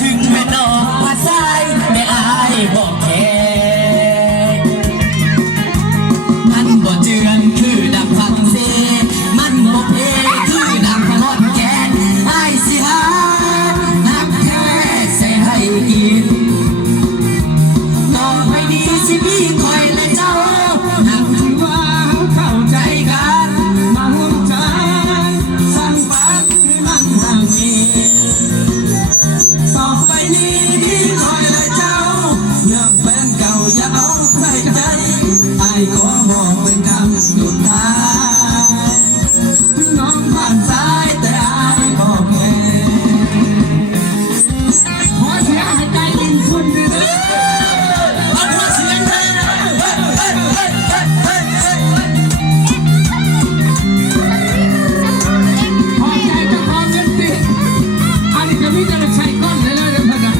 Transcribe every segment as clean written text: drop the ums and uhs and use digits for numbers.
ถึงแม่น้องพาสายแม่อายบอกแค่มันบ่เจือนคือดังพังเซมันบ่เพคือดังพะงอนแกนไอ้สิหานักแท้ใส่ให้กินต่อไปนี้สิมีคอยและเจ้าหากถือว่าเข้าใจกันมาห่วงใจสร้างฝันมันห่างมีต่อไปนี้มีคอยและเจ้าเรื่องแฟนเก่าอย่าเอาใส่ใจไอ้ขอบอกเป็นคำสุดท้ายถึงน้องผ่านสายแต่ไอ้บอกแค่ขอเสียหายใจดินทุนไปเลยเอาขอเสียงเลยพอใจก็พอเงินติอันนี้จะมีแต่ใช้ก้อนเลยนะเดี๋ยวพันนะ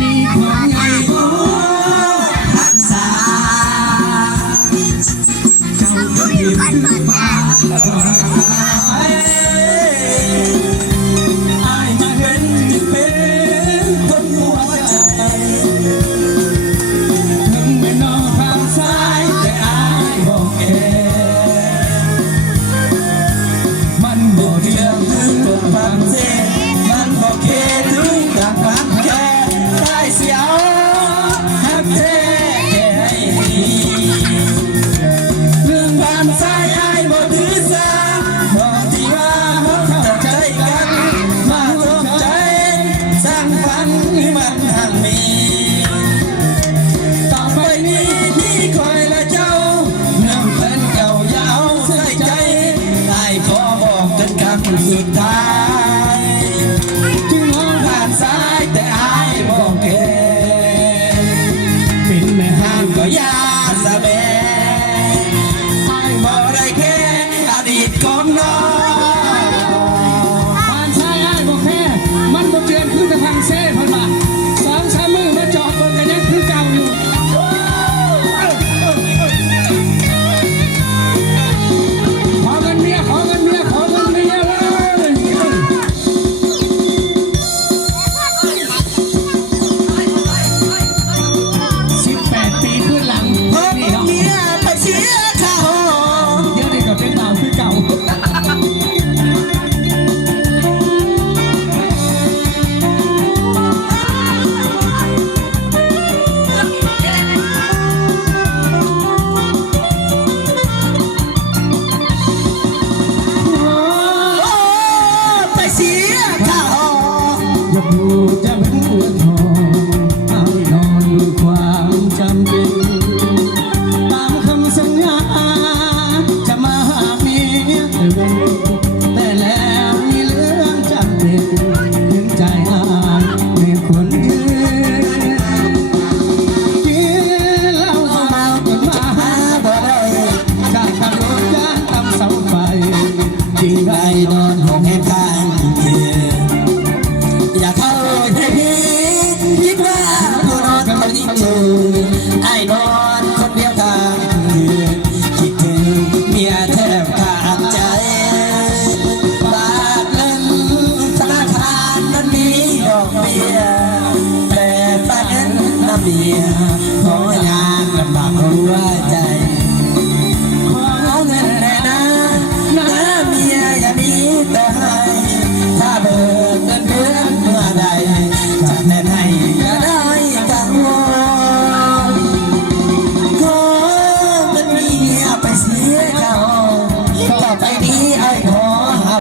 มีของไงรู้รักษาเจ้าก็ดีขึ้นฟ้าไอ้มาเห็นจึงเป็นคนหัวใจถึงแม่น้องทางซ้ายแต่อายบอกแค่มันบอกเรื่องถึงตัวฟังเสียมันบอกแค่ถึงการฟังแค่ได้เสียวหักแท้แค่ให้ดีเรื่องผ่านสายอายบอกถือสาบอกที่ว่าเขาเข้าใจกันมาจบใจสร้างฝันให้มันห่างมีต่อไปนี้ที่คอยและเจ้าเรื่องแฟนเก่าอย่าเอาใส่ใจไอ้ขอบอกจนคำสุดท้ายถึงน้องผ่านสายแต่ไอ้บอกแค่เป็นแม่ห้างก็อย่าสะแบงไอ้บอกได้แค่อดีตของน้องผ่านสายไอ้บอกแค่มันบ่เจือนคือจะพังเซ่พันมา2-3 มือมาจอดบนกันยังคือเก่าอยู่ขอเงินเมียขอเงินเมียขอเงินเมียเลย18 ปีขึ้นหลังนี่เนาะเมียไปเสียเขาเดี๋ยวนี้ก็เป็นบ่าวคือเก่าไปเสียเขาอย่าพูดจะเป็นหัวทองเอานอนด้วยความจำเป็นตามคำสัญญาจะมาหาเมียแต่แล้วมีเรื่องจำเป็นถึงใจอายไม่ควรยืนกินเหล้าก็เมาจนมาหาบ่ได้จากขับรถย่างตามเสาไฟจริงไรนอนห้องแห่งข้างเคียงอย่าเข้าใจผิดคิดว่าผู้นอนคนนี้อยู่ไอ้นอนคนเดียวทางคืนคิดถึงเมียแทบขาดใจบาทเงินธนาคารนั้นมีดอกเบี้ยแต่ป้านั้นน้ำเบียขอยากลำบากหัวใจขอเงินแน่นะเมียอย่ามีแต่ให้